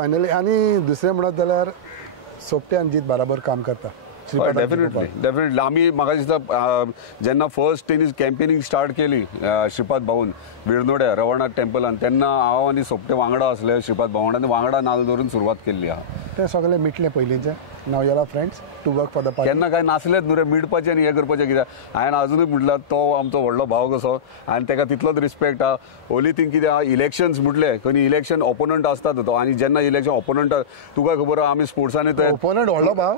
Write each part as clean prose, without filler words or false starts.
Finally आणि दुसरें म्हणत जाल्यार सोपटे आनी जीत बराबर काम करता. डेफिनेटली आम्ही म्हाका दिसता जेन्ना फर्स्ट तेणी कॅम्पेनिंग स्टार्ट केली श्रीपाद भाऊन विर्नोड्या रवळनाथ टेम्पलान तेन्ना हांव आनी सोपटे वांगडा असले श्रीपाद भाऊन आनी वांगडा नाल्ल धरून सुरवात केल्ली आहा. ते सगळे मिटले पयलींचे. नाव येला friends to work for the party. केन्ना काय नासलेच न्हू रे मिटपाचें आनी हें करपाचें कित्याक हांवें अजूनय म्हटल्यार तो आमचो व्हडलो भाव कसो आनी ताका तितलोच रिस्पेक्ट आहा. ओन्ली थिंग कितें आहा इलेक्शन्स म्हटले खंय इलेक्शन ओपोनंट आसता तो आनी जेन्ना इलेक्शन ओपोनंट तुका खबर आहा आमी स्पोर्ट्सांनी ते ओपोनंट व्हडलो भाव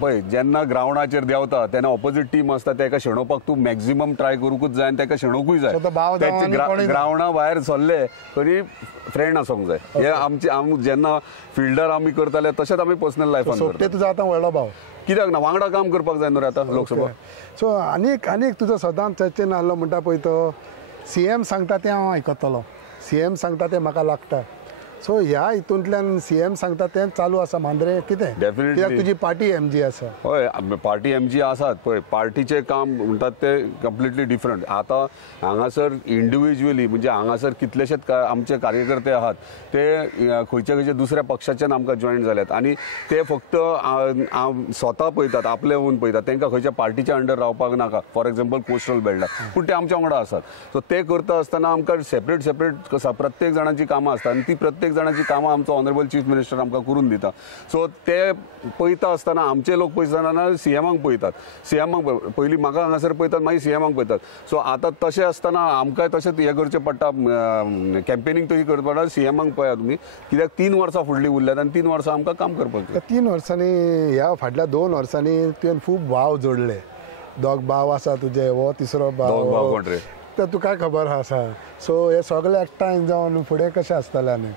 पळय जेन्ना ग्रावंडाचेर देंवता तेन्ना ऑपोजीट टीम आसता ताका शेणोवपाक तूं मॅक्झिमम ट्राय करूंकूच जाय आनी ताका शेणोवंकूय जाय. ग्रावंडा भायर सरले खंय फ्रेंड आसूंक जाय. हे आमचे जेन्ना फिल्डर आमी करताले तशेंच आमी पर्सनल लायफान सोपटे तुजो आतां व्हडलो भाव कित्याक ना वांगडा काम करपाक जाय न्हू रे आतां लोकसभा. सो आनीक तुजो सदांच चर्चेन आहलो म्हणटा पळय तो CM सांगता तें हांव आयकतलो. CM सांगता तें म्हाका लागता. सो ह्या हितूंतल्यान CM सांगता तें चालू आसा मांद्रे कितें कित्याक तुजी पार्टी MG आसा. हय पार्टी MG आसात पळय पार्टीचें काम म्हणटात ते कंप्लिटली डिफरंट. आतां हांगासर इंडिव्हिज्युअली म्हणजे हांगासर कितलेशेच आमचे कार्यकर्ते आहात ते खंयचे दुसऱ्या पक्षाच्यान आमकां जॉयन जाल्यात आनी ते फक्त स्वता पळयतात आपले होऊन पळयतात तांकां खंयच्या पार्टीच्या अंडर रावपाक नाका. फॉर एक्झाम्पल कोस्टल बेल्टार पूण ते आमच्या वांगडा आसात. सो ते करता आसतना आमकां सेपरेट प्रत्येक जाणांची कामां आसता आनी ती प्रत्येक जाणांची कामां आमचो ऑनरेबल चीफ मिनिस्टर आमकां करून दिता. सो ते पळयता आसतना आमचे लोक पळयतना CMाक पळयतात. CMाक पयलीं म्हाका हांगासर पळयतात मागीर CMाक पळयतात. सो आतां तशें आसतना आमकांय तशेंच हें करचें पडटा कॅम्पेनिंग तशी करचें पडटा. CMाक पळयात तुमी कित्याक 3 वर्सां फुडलीं उरल्यात आनी 3 वर्सां आमकां काम करपाक. 3 वर्सांनी ह्या फाटल्या 2 वर्सांनी तुवें खूब भाव जोडले. दोग भाव आसा तुजे वो तिसरो भाव कोण रे तर तुका खबर आसा. सो हे सगळे एकठांय जावन फुडें कशें आसतलें आनी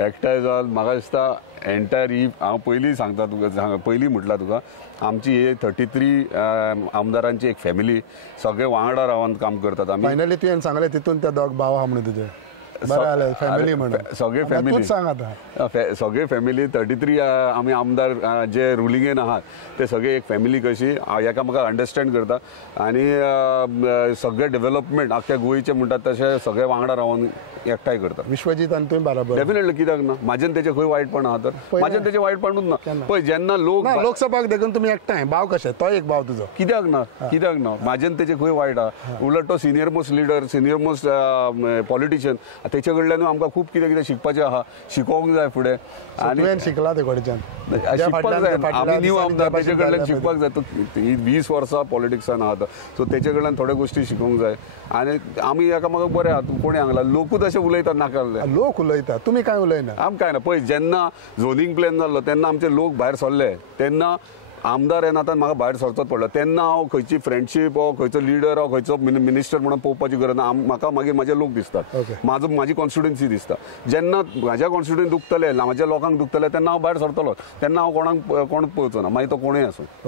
एकठांय जावन म्हाका दिसता एंटायर ही हांव पयलीं सांगता तुका पयलीं म्हटलां तुका आमची हे 33 आमदारांची एक फॅमिली सगळे वांगडा रावन काम करतात आमी. फायनली तुवें सांगलें तितून ते दोग भाव आहा म्हणून तुजे फॅमिली म्हणून सगळे फॅमिली सांग आतां सगळे फॅमिली 33 आमी आमदार जे रुलिंगेन आहात ते सगळे एक फॅमिली कशी हेका म्हाका अंडरस्टँड करता आनी सगळे डेव्हलपमेंट आख्ख्या गोंयचे म्हणटात तशें सगळे वांगडा रावन एकठांय करता. विश्वजीत आनी तुवें बराबर डेफिनेटली कित्याक ना म्हाजेन तेचे खंय वायटपण आहा तर म्हाजेन तेचे वायटपणूच ना. पळय जेन्ना लोकसभाक देखून तुमी एकठांय भाव कशें तो एक भाव तुजो कित्याक ना म्हाजेन तेचे खंय वायट आहा. उलट तो senior most leader senior most politician तेचे कडल्यान आमकां खूब कितें शिकपाचें आहा शिकोवंक जाय फुडें आनी शिकला ते कडच्यान शिकपाक जाय. आमी न्यू आमदार तेचे कडल्यान शिकपाक जाय. तो 20 वर्सां पॉलिटिक्सान आहा सो तेचे कडल्यान थोड्यो गोश्टी शिकोवंक जाय आनी आमी एकामेकाक बरें आहा. कोणी सांगला लोकूच अशें उलयतात नाका लोक उलयता तुमी कांय उलयना आम कांय ना. पळय जेन्ना झोनींग प्लॅन जाल्लो तेन्ना आमचे लोक भायर सरले तेन्ना आमदार येना आतां म्हाका भायर सरचोच पडलो. तेन्ना हांव खंयची फ्रेंडशीप हो खंयचो लिडर हो खंयचो मिनिस्टर म्हणून पळोवपाची गरज ना. म्हाका मागीर म्हाजे लोक दिसतात म्हाजी कॉन्स्टिट्युएन्सी दिसता. जेन्ना म्हाज्या कॉन्स्टिट्युएन्सी दुखतले म्हाज्या लोकांक दुखतले तेन्ना हांव भायर सरतलो. तेन्ना हांव कोण पळोवचो ना मागीर तो कोणूय आसूं.